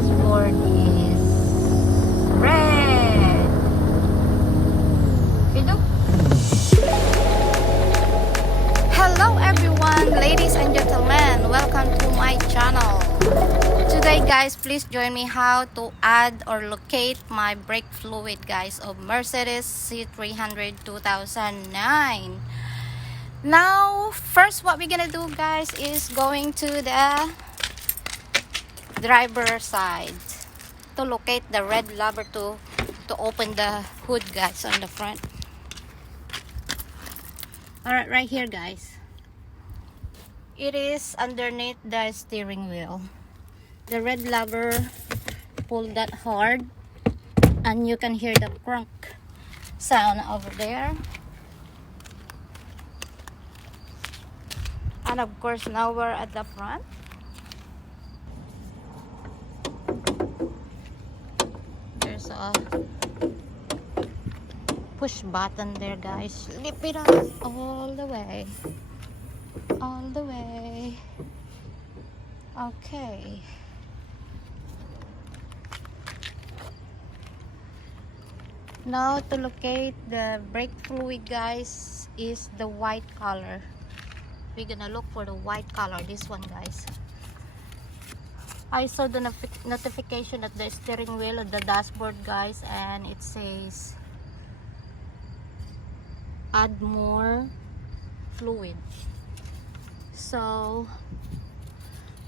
dashboard is red. Look. Hello everyone, ladies and gentlemen, welcome to my channel. Today guys, please join me how to add or locate my brake fluid guys of Mercedes C300 2009. Now first what we're gonna do guys is going to the driver side to locate the red lever to open the hood guys on the front. Alright, right here guys, it is underneath the steering wheel. The red lever, pull that hard and you can hear the crank sound over there. And of course now we're at the front. There's a push button there guys. Lift it up all the way. All the way. Okay. Now to locate the brake fluid guys is the white color. We're gonna look for the white color, this one guys. I saw the notification at the steering wheel of the dashboard guys, and it says add more fluid. So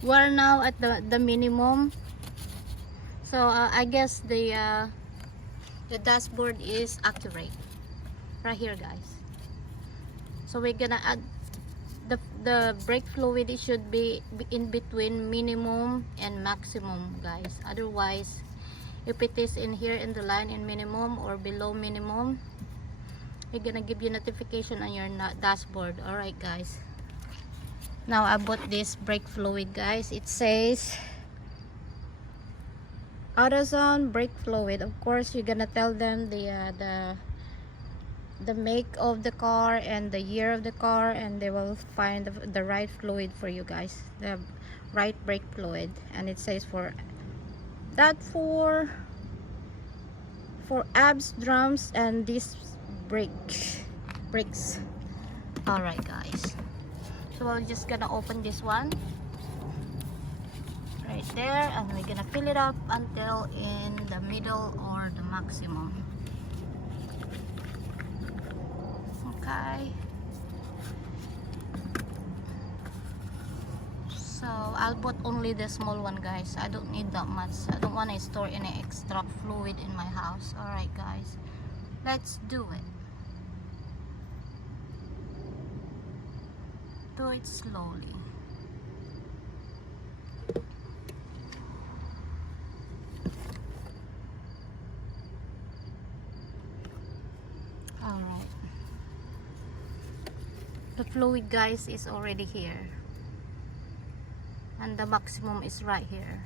we're now at the minimum. So I guess the dashboard is accurate right here guys. So we're gonna add the brake fluid. It should be in between minimum and maximum guys. Otherwise if it is in here in the line in minimum or below minimum, we're gonna give you notification on your dashboard. Alright guys, now I bought this brake fluid guys. It says AutoZone brake fluid. Of course you're gonna tell them the make of the car and the year of the car, and they will find the right fluid for you guys, the right brake fluid. And it says for abs, drums, and these brakes. All right guys, so we're just gonna open this one right there, and we're gonna fill it up until in the middle or the maximum. Okay, so I'll put only the small one guys. I don't need that much. I don't want to store any extra fluid in my house. Alright guys, let's do it. Do it slowly. Alright, the fluid guys is already here, and the maximum is right here.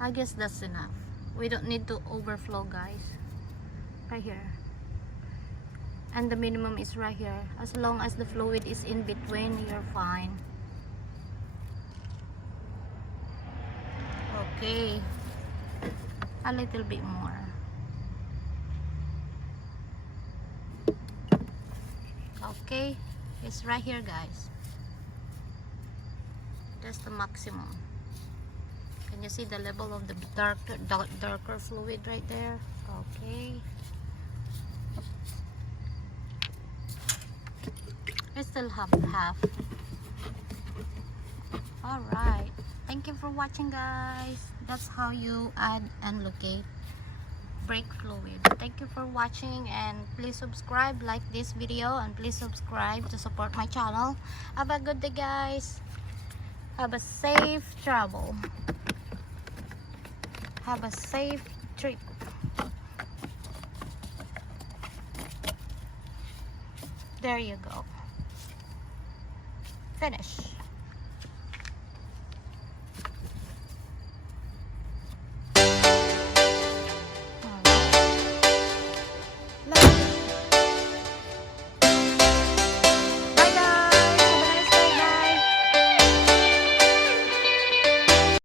I guess that's enough. We don't need to overflow guys. Right here, and the minimum is right here. As long as the fluid is in between, you're fine. Okay, a little bit more. Okay, it's right here guys. That's the maximum. Can you see the level of the darker fluid right there? Okay, I still have half. All right, thank you for watching guys. That's how you add and locate brake fluid. Thank you for watching, and please subscribe, like this video, and please subscribe to support my channel. Have a good day guys. Have a safe travel. Have a safe trip. There you go. Finish.